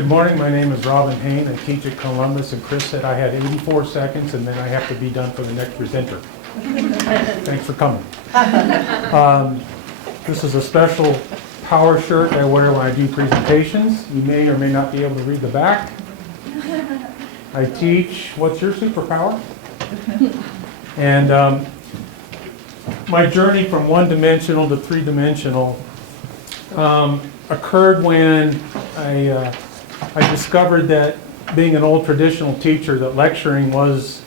Good morning, my name is Robin Hehn. I teach at Columbus, and Chris said I had 84 seconds and then I have to be done for the next presenter. Thanks for coming. This is a special power shirt I wear when I do presentations. You may or may not be able to read the back. I teach, what's your superpower? And my journey from one-dimensional to three-dimensional occurred when I discovered that being an old traditional teacher, that lecturing was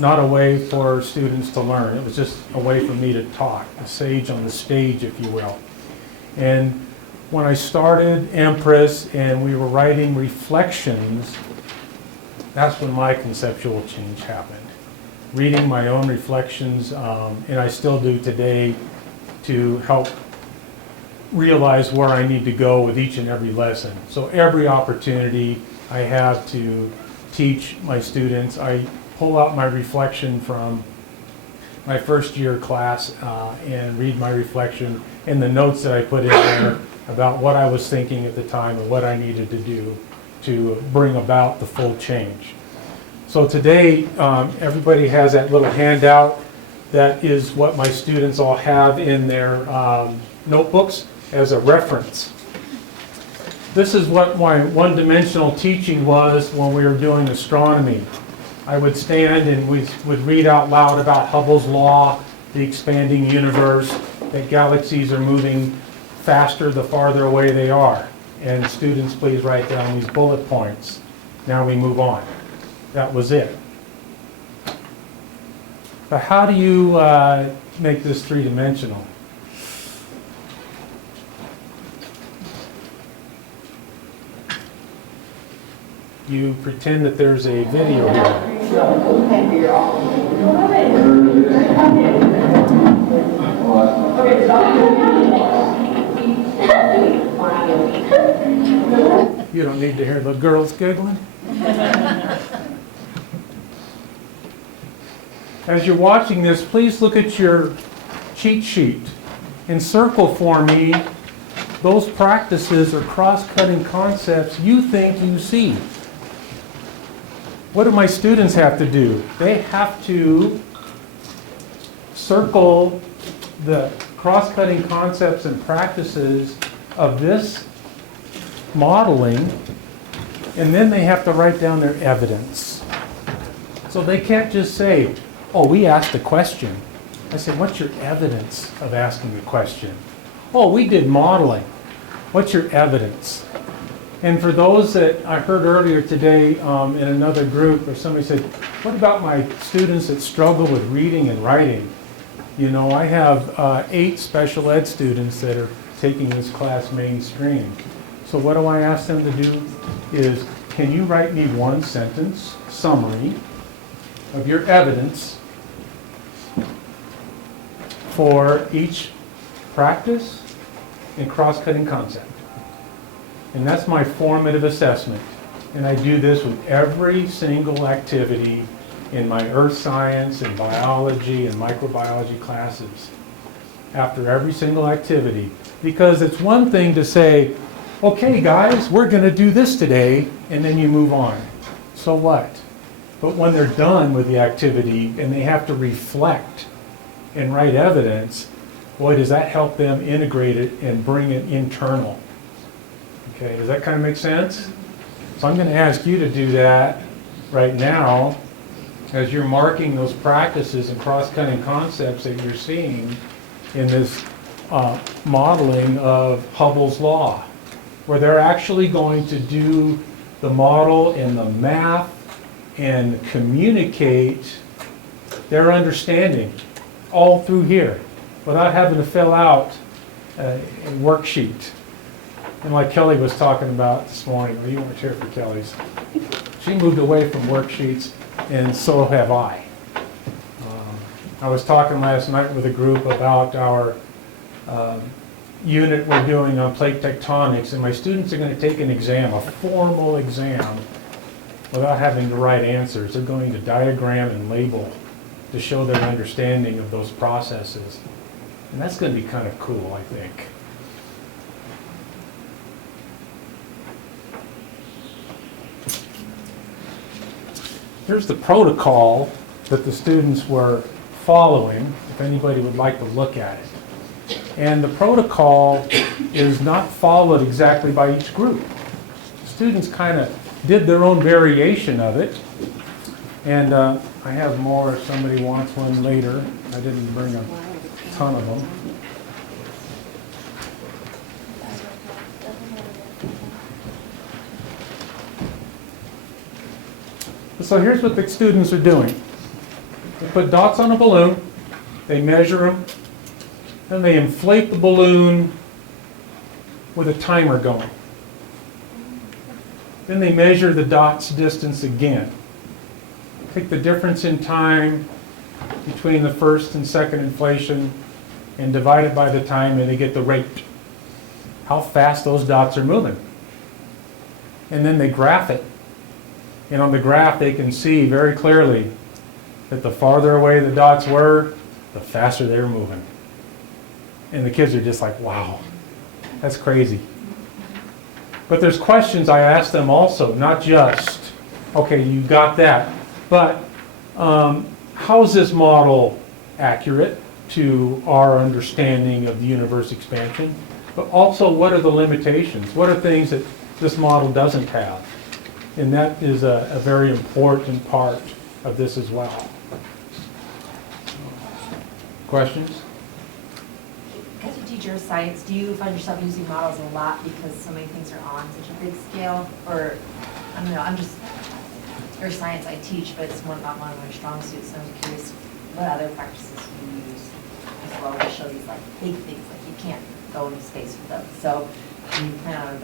not a way for students to learn. It was just a way for me to talk, a sage on the stage, if you will. And when I started MPRES and we were writing reflections, that's when my conceptual change happened. Reading my own reflections, and I still do today, to help realize where I need to go with each and every lesson. So every opportunity I have to teach my students, I pull out my reflection from my first year class and read my reflection and the notes that I put in there about what I was thinking at the time and what I needed to do to bring about the full change. So today, everybody has that little handout. That is what my students all have in their notebooks as a reference. This is what my one-dimensional teaching was when we were doing astronomy. I would stand and we would read out loud about Hubble's law, the expanding universe, that galaxies are moving faster the farther away they are. And students, please write down these bullet points. Now we move on. That was it. But how do you make this three-dimensional? You pretend that there's a video here. You don't need to hear the girls giggling. As you're watching this, please look at your cheat sheet and circle for me those practices or cross-cutting concepts you think you see. What do my students have to do? They have to circle the cross-cutting concepts and practices of this modeling, and then they have to write down their evidence. So they can't just say, oh, we asked a question. I said, what's your evidence of asking a question? Oh, we did modeling. What's your evidence? And for those that I heard earlier today in another group, or somebody said, what about my students that struggle with reading and writing? You know, I have 8 special ed students that are taking this class mainstream. So what do I ask them to do is, can you write me one sentence summary of your evidence for each practice and cross-cutting concept? And that's my formative assessment. And I do this with every single activity in my earth science and biology and microbiology classes. After every single activity. Because it's one thing to say, okay guys, we're going to do this today, and then you move on. So what? But when they're done with the activity and they have to reflect and write evidence, boy, does that help them integrate it and bring it internal. Okay, does that kind of make sense? So I'm going to ask you to do that right now as you're marking those practices and cross-cutting concepts that you're seeing in this modeling of Hubble's law, where they're actually going to do the model and the math and communicate their understanding all through here without having to fill out a worksheet. And like Kelly was talking about this morning, well, you weren't here for Kelly's. She moved away from worksheets, and so have I. I was talking last night with a group about our unit we're doing on plate tectonics, and my students are going to take an exam, a formal exam, without having to write answers. They're going to diagram and label to show their understanding of those processes. And that's going to be kind of cool, I think. here's the protocol that the students were following, if anybody would like to look at it. And the protocol is not followed exactly by each group. Students kind of did their own variation of it. And I have more if somebody wants one later. I didn't bring a ton of them. So here's what the students are doing. They put dots on a balloon, they measure them, then they inflate the balloon with a timer going. Then they measure the dot's distance again. Take the difference in time between the first and second inflation and divide it by the time, and they get the rate. How fast those dots are moving. And then they graph it. And on the graph, they can see very clearly that the farther away the dots were, the faster they were moving. And the kids are just like, wow, that's crazy. But there's questions I asked them also, not just, okay, you got that, but how is this model accurate to our understanding of the universe expansion? But also, what are the limitations? What are things that this model doesn't have? And that is a very important part of this as well. Questions? As you teach your science, do you find yourself using models a lot because so many things are on such a big scale? Or, I don't know, I'm just, your science I teach, but it's not one of my strong suits, so I'm curious what other practices you use as well to show these like big things, like you can't go into space with them. So do you plan on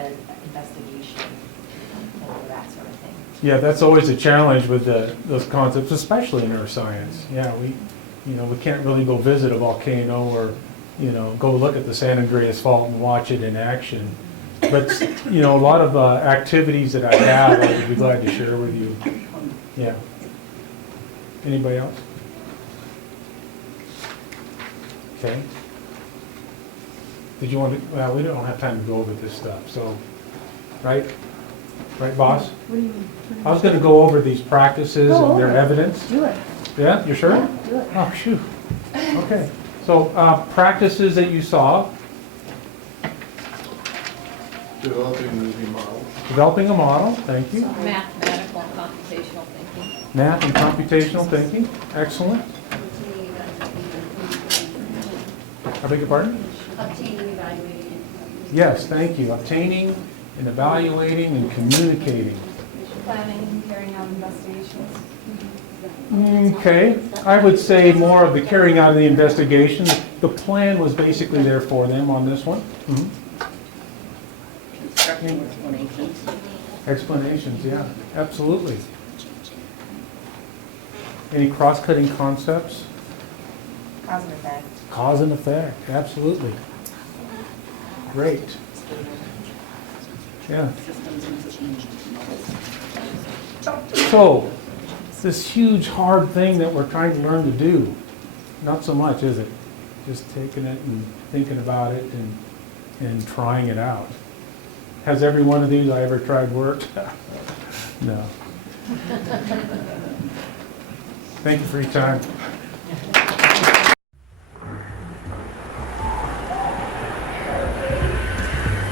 investigation and that sort of thing? Yeah, that's always a challenge with those concepts, especially in neuroscience. Yeah, we can't really go visit a volcano or, go look at the San Andreas Fault and watch it in action. But, a lot of activities that I have, I would be glad to share with you. Yeah. Anybody else? Okay. Did you want to, well, we don't have time to go over this stuff, so, right? Right, boss? What do you mean? I was going to go over these practices and their evidence. Do it. Yeah, you sure? Yeah, do it. Oh, shoot. Okay. So, practices that you saw. Developing movie models. Developing a model, thank you. Mathematical and computational thinking. Math and computational thinking, excellent. I beg your pardon? Obtaining, evaluating, and Yes, thank you. Obtaining and evaluating and communicating. planning and carrying out investigations. Okay, I would say more of the carrying out of the investigation. The plan was basically there for them on this one. Mhm. Constructing explanations. Explanations, yeah, absolutely. Any cross-cutting concepts? Cause and effect. Cause and effect, absolutely. Great. Yeah. So, this huge hard thing that we're trying to learn to do, not so much, is it? Just taking it and thinking about it and trying it out. Has every one of these I ever tried worked? No. Thank you for your time.